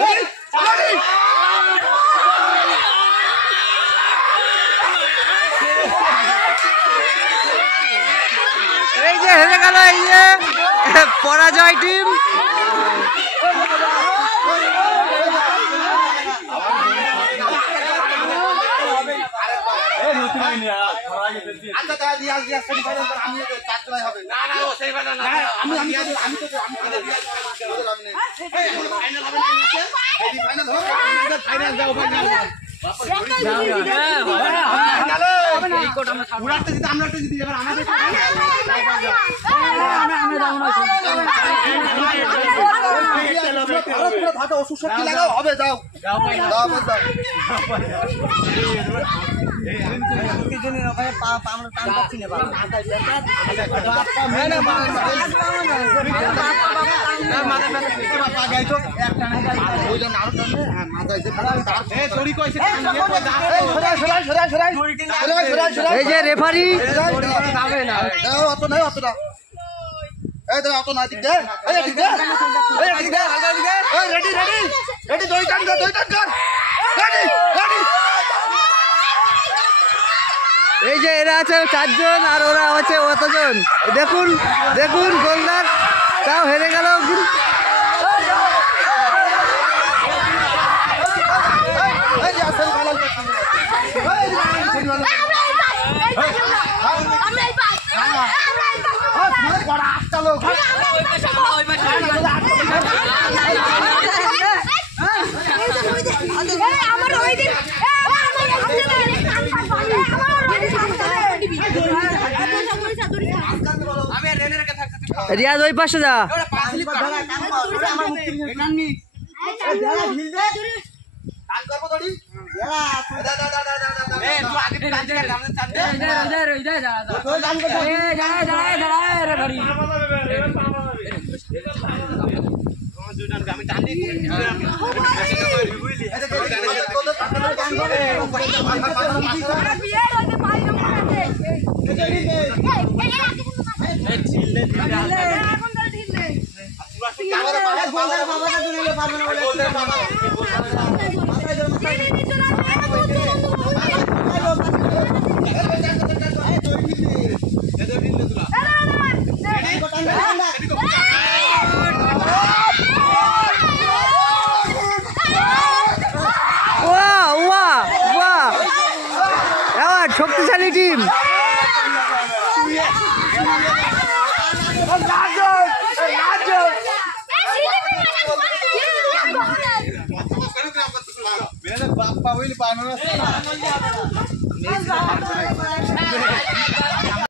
এই যে হেরে গেল এই যে পরাজয় টিম। শক্তি লাগাও হবে যাও এই যে রেফারি অত নাই অতটা এই দাও অত না দিক দে এই দিক দে এই দিক দে এই রেডি রেডি রেডি দুই টান কর রেডি রেডি। এই যে এরা আছে 4 জন আর ওরা আছে অতজন। দেখুন দেখুন গোলদার তাও হেরে গেল। রিয়াজ ওই পাশে যা। শক্তিশালী টিম। বাপ্পা